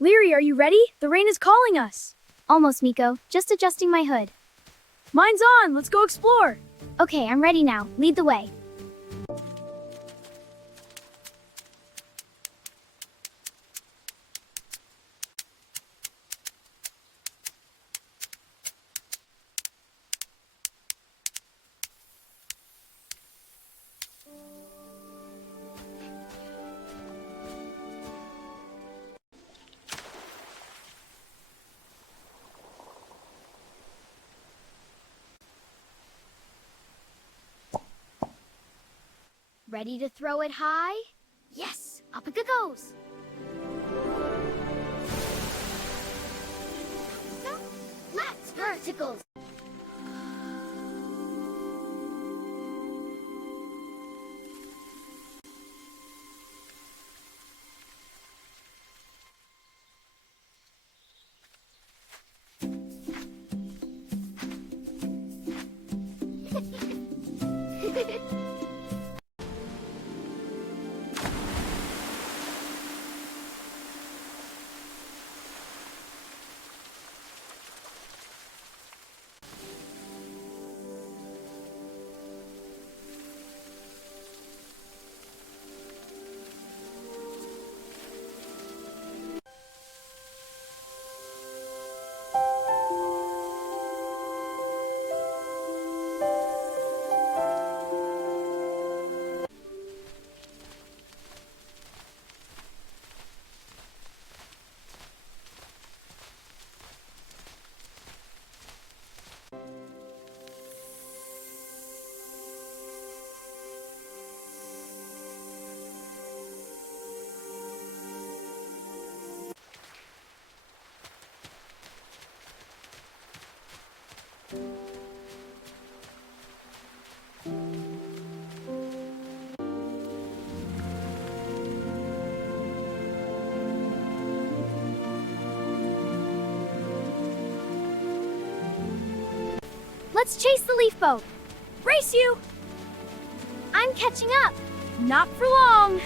Leary, are you ready? The rain is calling us. Almost, Miko. Just adjusting my hood. Mine's on. Let's go explore. Okay, I'm ready now. Lead the way. Ready to throw it high? Yes, up it goes. Let's verticals. Let's chase the leaf boat. Race you. I'm catching up. Not for long.